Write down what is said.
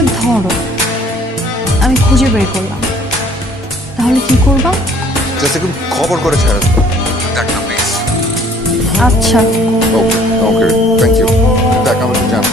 আচ্ছা ধরো আমি খুঁজে বের করলাম, তাহলে কি করবা? জাস্ট একটু খবর করে ছাড়া দেখ না প্লিজ। আচ্ছা ওকে ওকে থ্যাংক ইউ দেখ আমার জান